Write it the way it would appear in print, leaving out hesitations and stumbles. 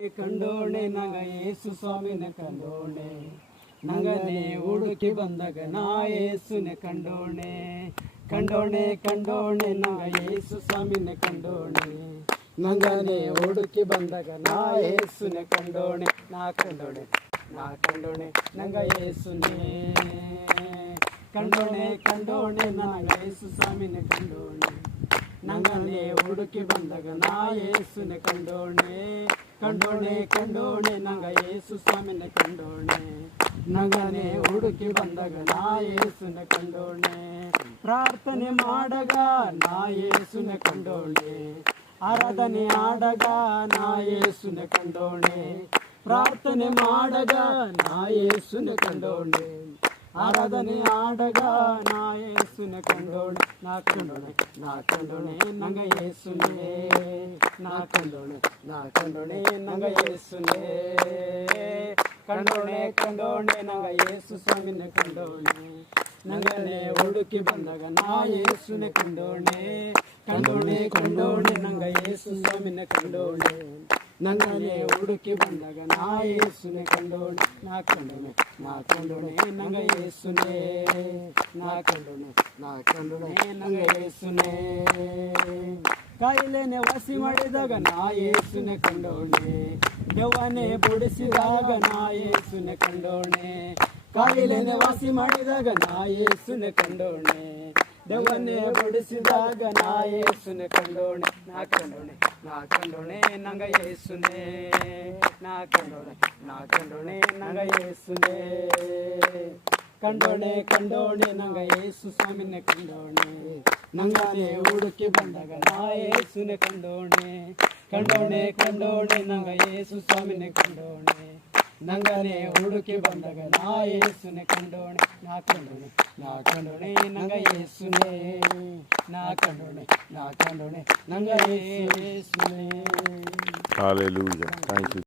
ಕಂಡೋಣೆ ನಂಗ ಯೇಸು ಸ್ವಾಮಿನ ಕಂಡೋಣೆ ನಂಗನೆ ಹುಡುಕಿ ಬಂದಾಗ ನಾ ಯೇಸುನೆ ಕಂಡೋಣೆ ಕಂಡೋಣೆ ಕಂಡೋಣೆ ನಂಗ ಯೇಸು ಸ್ವಾಮಿನ ಕಂಡೋಣೆ ನಂಗನೆ ಹುಡುಕಿ ಬಂದಾಗ ನಾ ಯೇಸುನೆ ಕಂಡೋಣೆ ನಾ ಕಂಡೋಣೆ ನಂಗ ಯೇಸುನೆ ಕಂಡೋಣೆ ಕಂಡೋಣೆ ನಂಗ ಯೇಸು ಸ್ವಾಮಿನ ಕಂಡೋಣೆ ನಂಗನೆ ಹುಡುಕಿ ಬಂದಾಗ ನಾ ಯೇಸುನೆ ಕಂಡೋಣೆ ಕಂಡೋಣೆ ಕಂಡೋಣೆ ನಂಗ ಯೇಸು ಸ್ವಾಮಿನ ಕಂಡೋಣೆ ನಂಗನೆ ಹುಡುಕಿ ಬಂದಾಗ ನಾ ಯೇಸುನ ಕಂಡೋಣೆ ಪ್ರಾರ್ಥನೆ ಮಾಡಗ ನಾ ಯೇಸುನ ಕಂಡೋಣೆ ಆರಾಧನೆ ಆಡಗ ನಾ ಯೇಸುನ ಕಂಡೋಣೆ ಪ್ರಾರ್ಥನೆ ಮಾಡಗ ನಾ ಯೇಸುನ ಕಂಡೋಣೆ ಆರಾಧನೆ ಆಡಗ ನಾ ಯೇಸುನ ಕಂಡೋಣೆ ನಾ ಕಂಡೋಣೆ ನಂಗ ಯೇಸುನೇ ನಾ ಕಂಡೋಣೆ ನಂಗ ಯೇಸುನೇ ಕಂಡೋಣೆ ನಂಗ ಯೇಸು ಸ್ವಾಮಿನ ಕಂಡೋಣೆ ನಂಗನೆ ಹುಡುಕಿ ಬಂದಾಗ ನಾ ಯೇಸುನೆ ಕಂಡೋಣೆ ಕಂಡೋಣೆ ನಂಗ ಯೇಸು ಸ್ವಾಮಿನ ಕಂಡೋಣೆ ನಂಗನೆ ಹುಡುಕಿ ಬಂದಾಗ ನಾ ಯೇಸುನೆ ಕಂಡೋಣೆ ನಾ ಕಂಡೋಣೆ ನಂಗ ಯೇಸುನೇ ನಾ ಕಂಡೋಣೆ ನಂಗ ಯೇಸುನೇ ಕಾಯಿಲೆನೆ ವಾಸಿ ಮಾಡಿದಾಗ ನಾ ಯೇಸುನೆ ಕಂಡೋಣೆ ದೆವ್ವನೆ ಬುಡಿಸಿದಾಗ ನಾ ಯೇಸುನೆ ಕಂಡೋಣೆ ಕಾಯಿಲೆನೆ ವಾಸಿ ಮಾಡಿದಾಗ ನಾ ಯೇಸುನೆ ಕಂಡೋಣೆ ದೆವ್ವನೆ ಬುಡಿಸಿದಾಗ ನಾ ಯೇಸುನೆ ಕಂಡೋಣೆ ನಾ ಕಂಡೋಣೆ ನಂಗ ಯೇಸುನೇ ನಾ ಕಂಡೋಣೆ ನಂಗ ಯೇಸುನೇ ಕಂಡೋಣೆ ನಂಗ ಯೇಸು ಸ್ವಾಮಿನ ಕಂಡೋಣೆ ನಂಗನೆ ಹುಡುಕಿ ಬಂದಾಗ ನಾ ಯೇಸುನೆ ಕಂಡೋಣೆ ನಂಗ ಯೇಸು ಸ್ವಾಮಿನ ಕಂಡೋಣೆ ನಂಗನೆ ಹುಡುಕಿ ಬಂದಾಗ ನಾ ಯೇಸುನೆ ಕಂಡೋಣೆ ನಾ ಕಂಡೋಣೆ ನಂಗ ಯೇಸುನೇ ನಾ ಕಂಡೋಣೆ ನಂಗ ಯೇಸುನೇ. Hallelujah. Thank you.